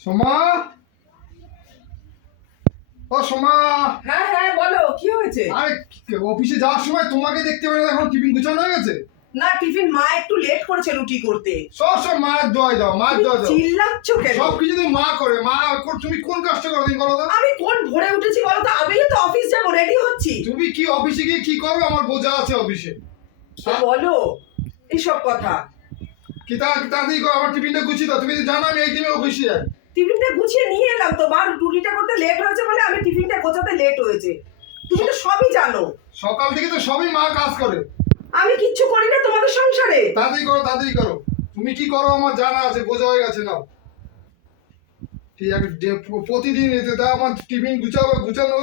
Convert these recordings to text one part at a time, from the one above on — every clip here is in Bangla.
সোমা? ও সোমা! হ্যাঁ হ্যাঁ বলো কি হয়েছে? আরে অফিসে যাওয়ার সময় তোমাকে দেখতে পেলে এখন টিফিন গুছানো হয়ে গেছে? না টিফিন মা একটু লেট করেছে রুটি করতে। সব সব মায়ের দোয়াই দাও মায়ের দোয়াই দাও। চিল্লাচ্ছ কেন? সব কিছু তুমি মা করে মা কর- তুমি কোন কাজটা করো তুমি বলো তো? আমি কোন ভোরে উঠেছি বলো তো? আমি তো অফিস যাব রেডি হচ্ছি। তুমি কি অফিসে গিয়ে কি করবে? আমার বোঝা আছে অফিসে। কি বলো এইসব কথা। কি তা তাড়াতাড়ি করো আমার টিফিনটা গুছিয়ে দাও। তুমি জানো আমি এই দিনে অফিসে যাই। টিফিনটা গুছিয়ে নিয়ে এলাম তো। মা রুটিটা করতে লেট হয়েছে বলে আমি টিফিনটা গোছাতে লেট হয়েছে। তুমি তো সবই জানো। সকাল থেকে তো সবই মা কাজ করে। আমি কিচ্ছু করি না তোমাদের সংসারে। তাড়াতাড়ি করো তাড়াতাড়ি করো। তুমি কি করো আমার জানা আছে বোঝা হয়ে গেছে নাও। ঠিক আছে প্রতিদিন এতে তা আমার টিফিন গুছাবো গুছানো।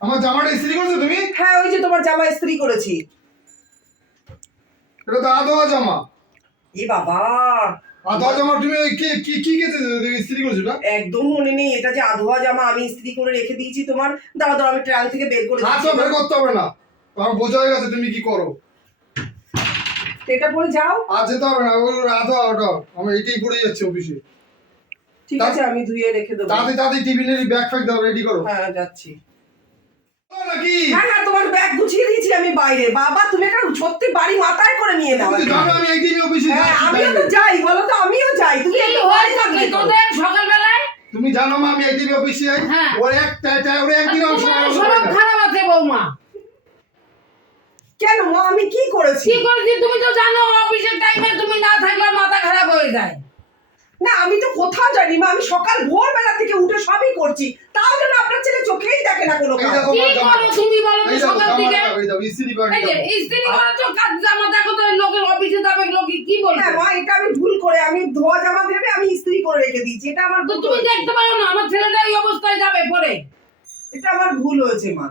আমার জামাটা ইস্ত্রি করছ তুমি? হ্যাঁ ওই যে তোমার জামা ইস্ত্রি করেছি। এটা তো আধোয়া জামা। এ বাবা! একদম মনে নেই এটা যে আধোয়া জামা আমি ইস্ত্রি করে রেখে দিয়েছি তোমার। দাঁড়া দাঁড়া আমি ট্রাঙ্ক থেকে বের করে হাত বের করতে হবে না। আমার বোঝা হয়ে গেছে তুমি কি করো? এটা পরে যাও। যেতে হবে না ওই আমার এইটাই পড়ে যাচ্ছে অফিসে। ঠিক আছে আমি ধুয়ে রেখে দেবো। তাড়াতাড়ি তাড়াতাড়ি টিফিনের ব্যাগ ফ্যাগ দাও রেডি করো। হ্যাঁ যাচ্ছি। নাকি? হ্যাঁ হ্যাঁ তোমার ব্যাগ গুছিয়ে দিয়েছি আমি বাইরে। বাবা তুমি একটা সত্যি বাড়ি মাথায় করে নিয়ে নাও। তো জানো আমি এই অফিসে হ্যাঁ আমিও তো যাই বলো তো আমিও যাই। তুমি কি একটু হয়েছে বাইরে কি থাকলে তো। তোদের সকালবেলায়? তুমি জানো মা আমি এই অফিসে যাই হ্যাঁ। ওর এক টা- টা- ওর একদিন তোমার স্বভাব খারাপ আছে বৌমা। কেন মা আমি কি করেছি? কি করেছি তুমি তো জানো অফিসের টাইমে তুমি না থাকলে মাথা খারাপ হয়ে যায়। না আমি তো কোথাও যাইনি মা আমি সকাল ভোরবেলা থেকে উঠে সবই করছি। তাও যেন আপনার ছেলে চোখেই দেখে না কোনো কাজ? কি আমার জামা করো তুমি বলো তো সকাল থেকে? ইস্ত্রি করে এই যে দাও। স্ত্রী তো কাজ জামা দেখো তো লোকের অফিসে যাবে লোকে কি বলবে? হ্যাঁ মা এটা আমি ভুল করে আমি ধোয়া জামা ভেবে আমি ইস্ত্রি করে রেখে দিয়েছি এটা আমার তো তুমি দেখতে পারো না আমার ছেলেটা এই অবস্থায় যাবে পরে। এটা আমার ভুল হয়েছে মা।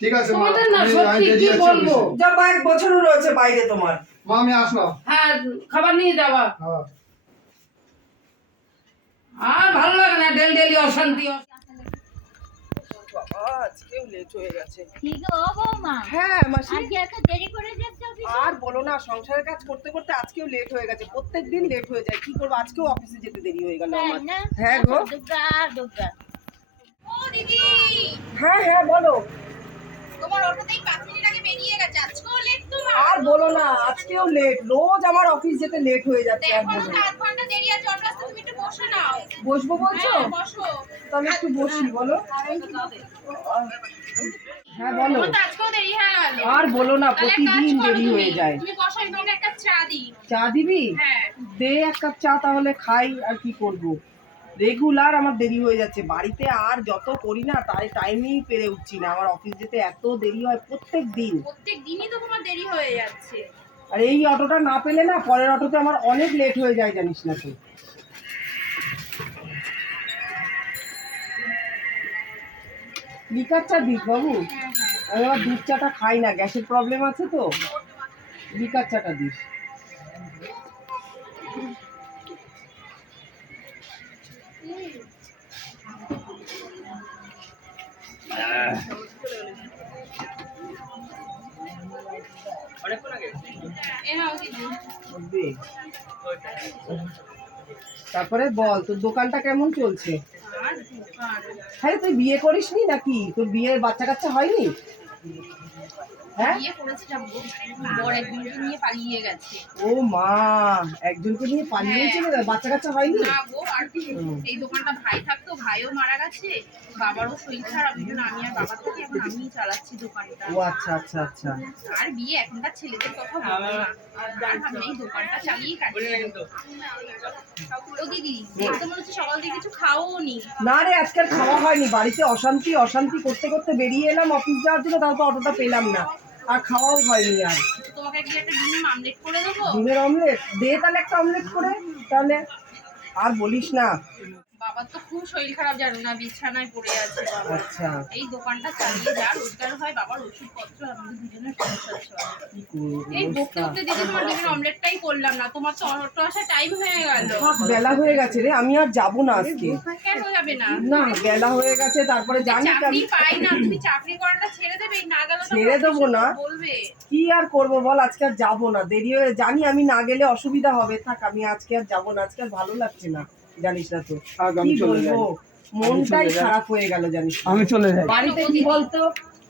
ঠিক আছে মা আমি- কি বলব? যা এক বছরও রয়েছে বাইরে তোমার। মা আমি আসলাম। হ্যাঁ খাবার নিয়ে যাওয়া হ্যাঁ। আর ভালো লাগে না ডেলি ডেলি অশান্তি। হয়ে হ্যাঁ আর বলো না সংসারের কাজ করতে করতে আজকেও লেট হয়ে গেছে। প্রত্যেক দিন লেট হয়ে যায়। কি করব? আজকেও অফিসে যেতে দেরি হয়ে গেল হ্যাঁ গো। হ্যাঁ হ্যাঁ বলো। তোমার অটোতেই পাঁচ মিনিট আগে বেরিয়ে গেছে। আজকেও লেট তোমার। আর বলো না আজকেও লেট রোজ আমার অফিস যেতে লেট হয়ে যাচ্ছে একদম তো আধ ঘণ্টা দেরি আছে অটো আসতে তুমি একটু বসে নাও বসবো বলছো? হ্যাঁ তাহলে একটু বসি বলো। হ্যাঁ বলো। হয়ে। আর বলো না প্রতিদিন দেরি হয়ে যায়। চা দিবি? হ্যাঁ। দে এক কাপ চা তাহলে খাই আর কি করব? রেগুলার আমার দেরি হয়ে যাচ্ছে। বাড়িতে আর যত করি না তাই টাইমেই পেরে উঠছি না। আমার অফিস যেতে এত দেরি হয় প্রত্যেক দিন। প্রত্যেক দিনই তো তোমার দেরি হয়ে যাচ্ছে। আর এই অটোটা না পেলে না পরের অটোতে আমার অনেক লেট হয়ে যায় জানিস না তুই লিকার চা দিস বাবু। আমি আবার দুধ চাটা খাই না, গ্যাসের প্রবলেম আছে তো। লিকার চাটা দিস। তারপরে বল, তোর দোকানটা কেমন চলছে? হ্যাঁ তুই বিয়ে করিস নি নাকি? তোর বিয়ে বাচ্চা কাচ্চা হয়নি? হ্যাঁ বিয়ে করেছিলাম গো। বর একদিনকে নিয়ে পালিয়ে গেছে। ও মা একজনকে নিয়ে পালিয়ে চলে গেল বাচ্চা কাচ্চা হয়নি? না গো আর এই দোকানটা ভাই থাকতো ভাইও মারা গেছে বাবারও শরীর খারাপ এই আমি আর বাবা থেকে এখন আমিই চালাচ্ছি দোকানটা। ও আচ্ছা আচ্ছা আচ্ছা। আর বিয়ে এখনকার ছেলেদের কথা বলো না। আর আমি এই দোকানটা চালিয়ে কাটছি ও দিদি দেখতে মনে হচ্ছে সকাল থেকে কিছু খাওও নি না রে আজকাল খাওয়া হয়নি বাড়িতে অশান্তি অশান্তি করতে করতে বেরিয়ে এলাম অফিস যাওয়ার জন্য তারপর অটোটা পেলাম না। আর খাওয়াও হয়নি আর। তোমাকে কি একটা ডিমের আমলেট করে দেবো? ডিমের অমলেট দে তাহলে একটা অমলেট করে তাহলে আর বলিস না। বাবার তো খুব শরীর খারাপ জানো না? বিছানায় পড়ে আছে বাবা। আচ্ছা। এই দোকানটা চালিয়ে যা রোজগার হয় বাবার ওষুধপত্র আমাদের দুজনের চলে এই? বকতে দিদি তোমার ডিমের অমলেটটাই করলাম না। তোমার তো অটো আসা টাইম হয়ে গেল। বেলা হয়ে গেছে রে আমি আর যাব না আজকে। কেন যাবে না? না বেলা হয়ে গেছে তারপরে জানি চাকরি আমি পাই না তুমি চাকরি করাটা ছেড়ে দেবে না গেলে ছেড়ে দেবো না। বলবে। কি আর করব বল আজকে আর যাব না। দেরি হয়ে জানি আমি না গেলে অসুবিধা হবে। থাক আমি আজকে আর যাব না আজকে আর ভালো লাগছে না। জানিস না তো? কি বলব? মনটাই খারাপ হয়ে গেল জানিস আমি চলে যাই। বাড়িতে কি বলতো?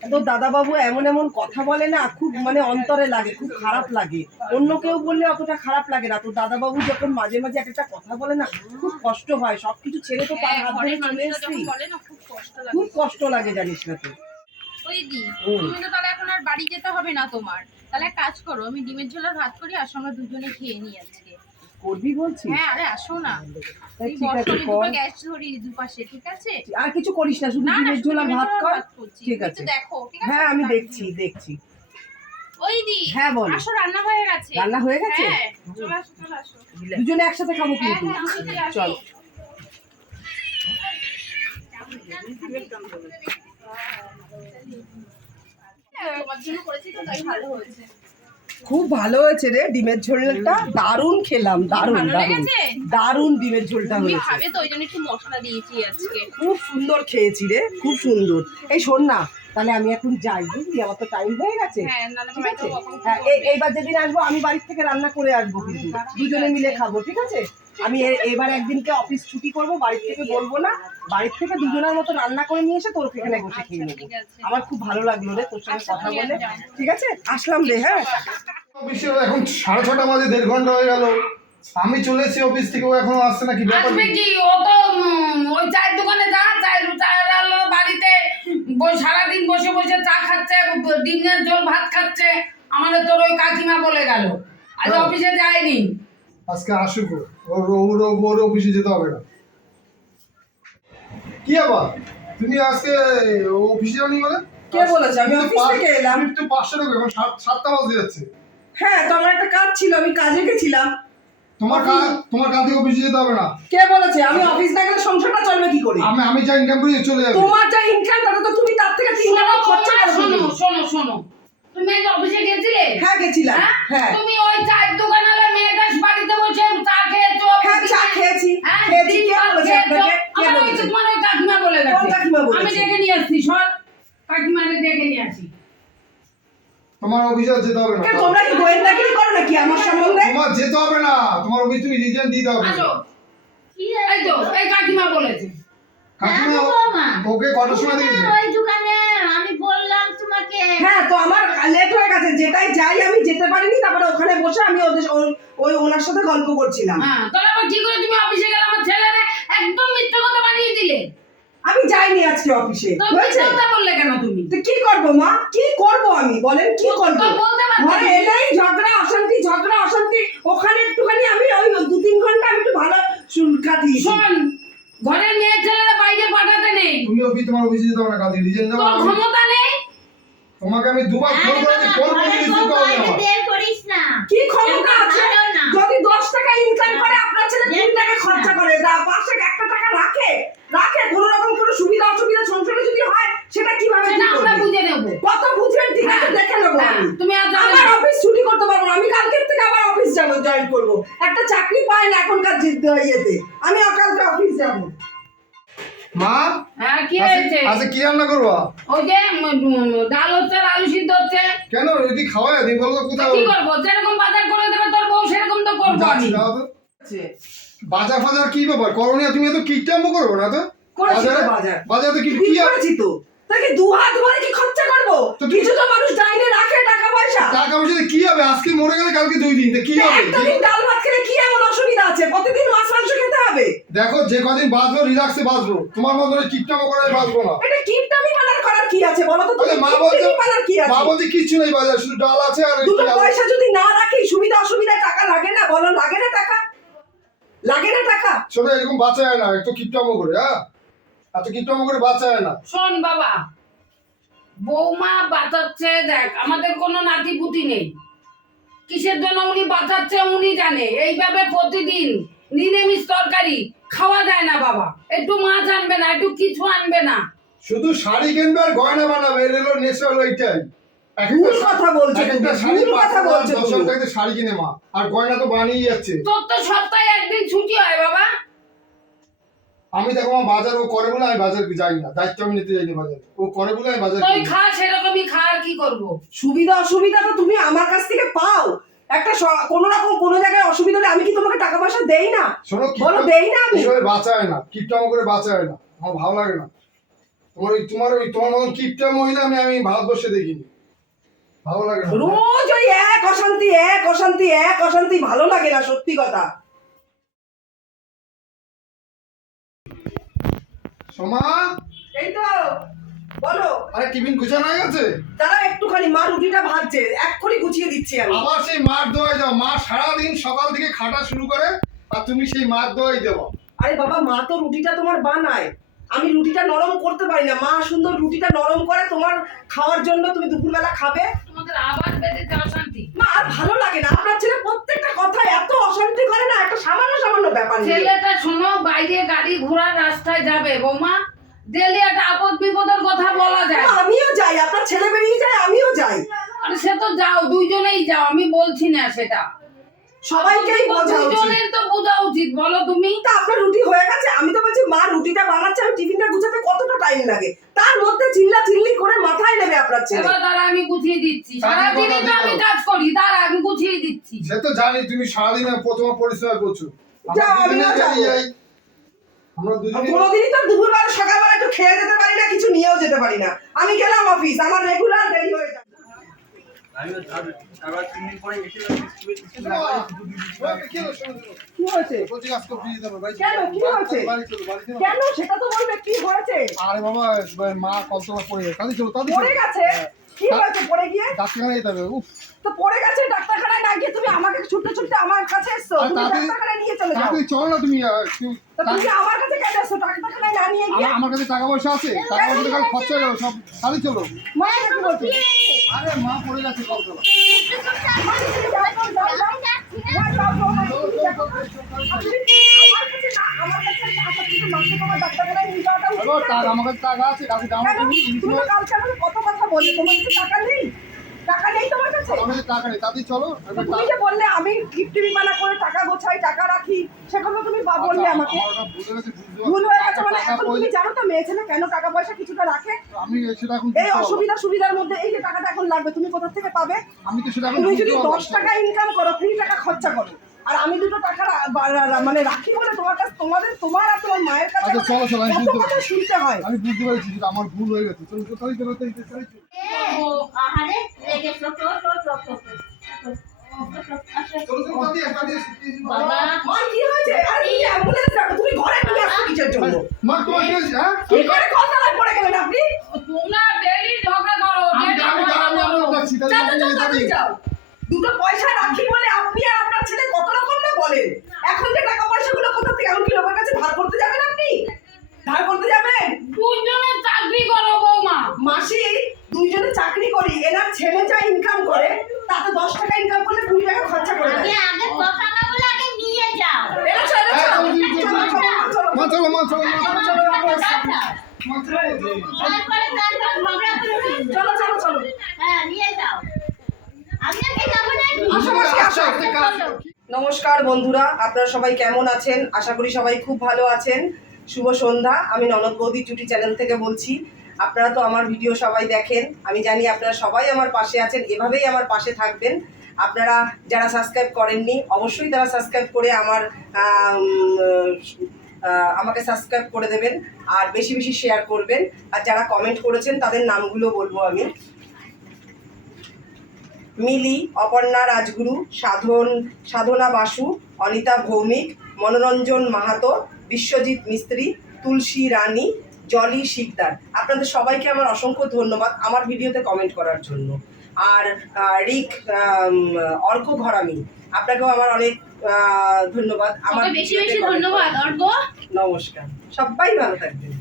তোর দাদা বাবু এমন এমন কথা বলে না খুব মানে অন্তরে লাগে খুব খারাপ লাগে। অন্য কেউ বললে অতটা খারাপ লাগে না। তোর দাদা বাবু যখন মাঝে মাঝে একটা কথা বলে না খুব কষ্ট হয়। সবকিছু ছেড়ে তো তার হ্যাঁ, হাত ধরে চলে এসছি। খুব কষ্ট লাগে। খুব কষ্ট লাগে জানিস না তো। ওই দি তুমি তো তাহলে এখন আর বাড়ি যেতে হবে না তোমার। তাহলে এক কাজ করো আমি ডিমের ঝোলার ভাত করি আর আমরা দুজনে খেয়ে নিই আজকে। করবি বলছিস? হ্যাঁ আরে আসো না। দুটো গ্যাস ধরি দুপাশে ঠিক আছে? আর কিছু করিস না শুধু ডিমের ঝোল ভাত কর। ঠিক আছে। দেখো ঠিক আছে? হ্যাঁ আমি দেখছি দেখছি। ওই দি হ্যাঁ, বল। আসো রান্না হয়ে গেছে রান্না হয়ে গেছে? হ্যাঁ চলে আসো চলে আসো। দুজনে একসাথে খাব হ্যাঁ কিন্তু। হ্যাঁ চলে। চল। তোমার জন্য করেছি তো তাই ভালো হয়েছে। খুব ভালো হয়েছে রে ডিমের ঝোলটা। দারুণ খেলাম দারুণ দারুণ দারুণ। দারুণ ডিমের ঝোলটা হয়েছে। খাবে তো ওই জন্য একটু মশলা দিয়েছি আজকে। খুব সুন্দর খেয়েছি রে খুব সুন্দর। এই শোন না তাহলে আমি এখন যাই বুঝলি? আমার তো টাইম হয়ে গেছে। হ্যাঁ ঠিক আছে? কখন হ্যাঁ এই- এইবার যেদিন আসব আমি বাড়ির থেকে রান্না করে আসব কিন্তু। দুজনে মিলে খাব ঠিক আছে? আমি এ- এবার একদিনকে অফিস ছুটি করব বাড়ির থেকে বলব না। বাড়ির থেকে দুজনের মতো রান্না করে নিয়ে এসে তোর এখানে বসে খেয়ে নেব। আমার খুব ভালো লাগল রে তোর সঙ্গে কথা বলে। ঠিক আছে? আসলাম রে হ্যাঁ? অফিসে এখন সাড়ে ছটা বাজে দেড় ঘণ্টা হয়ে গেল। আমি চলে এসেছি অফিস থেকে ও এখনও আসছে না কি ব্যাপার? আসবে কি? ও তো ওই চায়ের দোকানে যা চায়ের চায়ের আলো বাড়িতে সারাদিন বসে বসে চা খাচ্ছে ডিমের ঝোল ভাত খাচ্ছে। আমাদের তোর ওই কাকিমা বলে গেল। আজ। অফিসে যায়নি। আজকে আসুক ওর ওর ওর- অফিসে যেতে হবে না। কি আবার তুমি আজকে অফিসে যাওনি বলে? কে বলেছে? আমি অফিস থেকে এলাম। তো পাঁচশো টাকা এখন সাত- সাতটা বাজে যাচ্ছে। হ্যাঁ তো আমার একটা কাজ ছিল আমি কাজে গেছিলাম। তোমার কাজ তোমার কাল থেকে অফিসে যেতে হবে না। কে বলেছে? আমি অফিস না গেলে সংসারটা চলবে কি করে? আমি আমি যা ইনকাম করি চলে যাবে। তোমার যা ইনকাম তাতে তো তুমি তার থেকে তিন খরচা করো। শোনো শোনো শোনো। তুমি অফিসে গেছিলে? হ্যাঁ গেছিলাম। হ্যাঁ? হ্যাঁ। তুমি ওই চায়ের দোকানে মেয়েটা বাড়িতে বসে চা খেয়েছো চা খেয়েছি। খেয়েছি। কে বলেছে আপনাকে? কে বলেছে? তোমার ওই কাকিমা বলে গেছে। কাকিমা বলেছে? আমি ডেকে নিয়ে আসছি সর। কাকিমারে ডেকে নিয়ে আসি। তোমার অফিসে যেতে হবে না। তোমরা কি গোয়েন্দাগিরি করো নাকি আমার সম্বন্ধে? তোমার যেতে হবে না। তোমার অফিস তুমি রিজেন দিতে হবে এই তো এই কাকিমা বলেছে। কাকিমা ওকে কটার সময় দেখেছে? ওই দোকানে তোমাকে? হ্যাঁ তো আমার লেট হয়ে গেছে। যেটাই যাই আমি যেতে পারিনি। তারপরে ওখানে বসে আমি ওদের ওই- ওনার সাথে গল্প করছিলাম। হ্যাঁ তাহলে আবার কি করে তুমি অফিসে গেলে আমার ছেলেরে একদম মিথ্যে কথা বানিয়ে দিলে? আমি যাইনি আজকে অফিসে হয়েছে? কথা বললে কেন তুমি? তো কি করব মা? কি করব আমি? বলেন কি করব। ঘরে এলেই ঝগড়া অশান্তি ঝগড়া অশান্তি। ওখানে একটুখানি আমি ওই দু তিন ঘণ্টা আমি একটু ভালো কাটিয়েছি শোন ঘরের মেয়ে ছেলেরা বাইরে পাঠাতে নেই। তুমি অফিস তোমার অফিসে যেতে হবে না? কাল থেকে রিজেন তোর ক্ষমতা নেই? তোমাকে আমি দুবার ফোন করেছি ফোন বউ রিসিভ করো আমার। বের করিস না। কি ক্ষমতা আছে? না। যদি দশ টাকা ইনকাম করে আপনার ছেলে তিন টাকা না। খরচা করে তা পাঁচশো একটা টাকা রাখে? রাখে? কোনো রকম কোনো সুবিধা অসুবিধা সংসারে যদি হয় সেটা কীভাবে সেটা কি আমরা বুঝে নেব। কত বুঝবেন ঠিক আছে হ্যাঁ, দেখে নেব হ্যাঁ, তুমি আর যাবে আবার অফিস ছুটি করতে পারব না। আমি কালকের থেকে আবার অফিস যাব জয়েন করব। একটা চাকরি পাই না এখনকার যে- ইয়েতে। আমি কালকে অফিস যাব। মা? হ্যাঁ কি হয়েছে? আজকে কি রান্না করবা? ওই যে ডাল হচ্ছে আলু সিদ্ধ হচ্ছে। কেন? যদি খাওয়া দিন বলো তো কোথাও কি করব? যেরকম বাজার করে দেবে তোর বউ সেরকম তো করব আমি। বাজার ফাজার কি ব্যাপার? করণীয় তুমি এত কিকটাম্ব করব না তো? বাজার বাজারে- বাজার। তো কি করেছি তো। তাকে দু হাত ভরে কি খরচা করব? কিছু তো মানুষ ডাইনে রাখে টাকা পয়সা। টাকা পয়সা কি হবে? আজকে মরে গেলে কালকে দুই দিন। কি হবে? একটা দিন ডাল ভাত খেলে কি এমন অসুবিধা আছে? প্রতিদিন মাছ মাংস খেতে হবে। দেখো যে কদিন বাঁচবো রিল্যাক্সে বাঁচবো। তোমার মতো কিকটাম্ব করে বাঁচবো না। এটা কিপটামি পালার করার কি আছে বলো তো? তুমি মা বলছে পালার কি মা আছে বলছে কিচ্ছু নেই বাজার শুধু ডাল আছে আর দুটো পয়সা যদি না রাখি সুবিধা অসুবিধা টাকা লাগে না? বলো লাগে না টাকা? লাগে না টাকা? ছোট এরকম বাঁচা যায় না। একটু কিপটাম্ব করে হ্যাঁ? এত করে বাঁচা না। শোন বাবা বৌমা বাঁচাচ্ছে দেখ আমাদের কোনো নাতি পুতি নেই। কিসের জন্য উনি বাঁচাচ্ছে উনি জানে। এইভাবে প্রতিদিন নিরামিষ তরকারি খাওয়া যায় না বাবা। একটু মাছ আনবে না একটু কিছু আনবে না। শুধু শাড়ি কিনবে আর গয়না বানাবে এর হলো নেশা হলো এইটাই ভুল কথা বলছো এক একটা শাড়ি কথা বলছো দশ। শাড়ি কিনে মা আর গয়না তো বানিয়ে যাচ্ছে। তোর তো সপ্তাহে একদিন ছুটি হয় বাবা। আমি দেখো আমার বাজার ও করে বলে আমি বাজার যাই না দায়িত্ব আমি নিতে যাই না বাজার। ও করে বলে আমি বাজার তুই খা সেরকমই খা আর কি করব? সুবিধা অসুবিধা তো তুমি আমার কাছ থেকে পাও। একটা কোনো রকম কোনো জায়গায় অসুবিধা হলে আমি কি তোমাকে টাকা পয়সা দেই না? শোনো বলো দেই না আমি। বাঁচায় না? কিপটামো করে বাঁচায় না। আমার ভালো লাগে না। তোমার ওই তোমার ওই তোমার মতন কিপটা মহিলা আমি আমি ভারতবর্ষে দেখিনি। ভালো লাগে না। রোজ ওই এক অশান্তি এক অশান্তি এক অশান্তি ভালো লাগে না সত্যি কথা। সোমা? এই তো বলো। আরে টিফিন গুছানো হয়ে গেছে? তারা একটুখানি মা রুটিটা ভাজছে এক্ষুনি গুছিয়ে দিচ্ছি আমি। আবার সেই মাঠ দোয়াই যাও মা সারাদিন সকাল থেকে খাটা শুরু করে আর তুমি সেই মাঠ দোয়াই দেবো আরে বাবা মা তো রুটিটা তোমার বানায়। আমি রুটিটা নরম করতে পারি না। মা সুন্দর রুটিটা নরম করে তোমার খাওয়ার জন্য তুমি দুপুরবেলা খাবে। তোমাদের আবার বেঁধেছে অশান্তি। মা আর ভালো লাগে না। আপনার ছেলে প্রত্যেকটা কথা এত অশান্তি সামান্য ব্যাপার নিয়ে ছেলেটা শোনো বাইরে গাড়ি ঘোড়ার রাস্তায় যাবে। বৌমা ডেলি একটা আপদ বিপদের কথা বলা যায়। আমিও যাই আপনার ছেলে বেরিয়ে যায় আমিও যাই। আরে সে তো যাও দুইজনেই যাও আমি বলছি না সেটা। সবাইকেই বোঝা উচিত। দুজনের তো বোঝা উচিত বলো তুমি। তা আপনার রুটি হয়ে গেছে? আমি তো বলছি মা রুটিটা বানাচ্ছে আমি টিফিনটা গুছাতে কতটা টাইম লাগে? তার মধ্যে চিল্লা চিল্লি করে মাথায় নেবে আপনার ছেলে। এবার দাঁড়া আমি গুছিয়ে দিচ্ছি। সারাদিনই তো আমি কাজ করি দাঁড়া আমি গুছিয়ে দিচ্ছি। সে তো জানি তুমি সারাদিন প্রথম পরিশ্রম করছ। কোনোদিনই তো দুপুরবেলা সকালবেলা একটু খেয়ে যেতে পারি না কিছু নিয়েও যেতে পারি না। আমি গেলাম অফিস আমার রেগুলার দেরি হয়ে যায় কি হয়েছে? কেন? সেটা তো বলবে কি হয়েছে? আরে বাবা মা কলতলা পড়ে গেছে পড়ে গেছে? কি হয়েছে পড়ে গিয়ে ডাক্তারখানে যেতে হবে উফ তো পড়ে গেছে ডাক্তারখানায় না গিয়ে তুমি আমাকে ছুটতে ছুটতে আমার কাছে এসছো তুমি ডাক্তারখানায় নিয়ে চলে যাও তাড়াতাড়ি চল না তুমি তুমি- আমার কাছে কেন এসছো ডাক্তারখানায় না নিয়ে গিয়ে আমার- কাছে টাকা পয়সা আছে টাকা পয়সা কাল খরচা হলো সব তাহলে চলো মা কি আরে মা পড়ে গেছে কল টাকা আমার কাছে টাকা আছে টাকা দাও কত কথা বলে তোমার কাছে টাকা নেই? টাকা নেই তোমার কাছে? আমার টাকা নেই। তাড়াতাড়ি চলো তুমি যে বললে আমি গিফট বিমানা করে টাকা গোছাই টাকা রাখি সেগুলো তুমি বা- বললে আচ্ছা, আমাকে। ভুলে হয়ে গেছে মানে এখন তুমি জানো তো মেয়ে ছেলে কেন টাকা পয়সা কিছুটা রাখে? আমি সেটা এখন এই। অসুবিধা সুবিধার মধ্যে এই যে টাকাটা এখন লাগবে তুমি কোথা থেকে পাবে? আমি তো সেটা তুমি যদি দশ টাকা ইনকাম করো কুড়ি টাকা খরচা করো আর আমি দুটো টাকা মানে রাখি বলে তোমার কাছে তোমাদের তোমার আর তোমার মায়ের কাছে আচ্ছা, চলো, চলো, আমি বুঝতে কথা শুনতে হয়? আমি বুঝতে পেরেছি আমার ভুল হয়ে গেছে। চলো চলো, আহারে হ্যাঁ? আমি আমি আমি আমি। দুটো পয়সা রাখি বলে আপনি আর আপনার ছেলে কত রকম না বলেন? এখন যে টাকা পয়সাগুলো কোথা থেকে এখন কি লোকের কাছে ধার করতে যাবেন আপনি? ধার করতে যাবেন? দুজনে চাকরি করো বৌমা। মাসি দুইজনে চাকরি করি এনার ছেলে যা ইনকাম করে তাতে দশ টাকা ইনকাম করলে কুড়ি টাকা খরচা করে আগে আগে কথা না বলে আগে নিয়ে যাও? হ্যাঁ, চলো, চলো, চলো, চলো, চলো। হ্যাঁ নিয়ে যাও। নমস্কার বন্ধুরা আপনারা সবাই কেমন আছেন আশা করি সবাই খুব ভালো আছেন শুভ সন্ধ্যা আমি ননদ বৌদি জুটি চ্যানেল থেকে বলছি আপনারা তো আমার ভিডিও সবাই দেখেন। আমি জানি আপনারা সবাই আমার পাশে আছেন, এভাবেই আমার পাশে থাকবেন। আপনারা যারা সাবস্ক্রাইব করেননি, অবশ্যই তারা সাবস্ক্রাইব করে আমার আমাকে সাবস্ক্রাইব করে দেবেন আর বেশি বেশি শেয়ার করবেন। আর যারা কমেন্ট করেছেন, তাদের নামগুলো বলব আমি। মিলি, অপর্ণা রাজগুরু, সাধন, সাধনা বাসু, অনিতা ভৌমিক, মনোরঞ্জন মাহাতো, বিশ্বজিৎ মিস্ত্রি, তুলসী রানী জলি শিকদার। আপনাদের সবাইকে আমার অসংখ্য ধন্যবাদ আমার ভিডিওতে কমেন্ট করার জন্য। আর রিক অর্ক ঘরামি আপনাকেও আমার অনেক ধন্যবাদ। আমার আমার বেশি বেশি ধন্যবাদ অর্ক। নমস্কার। সবাই ভালো থাকবেন।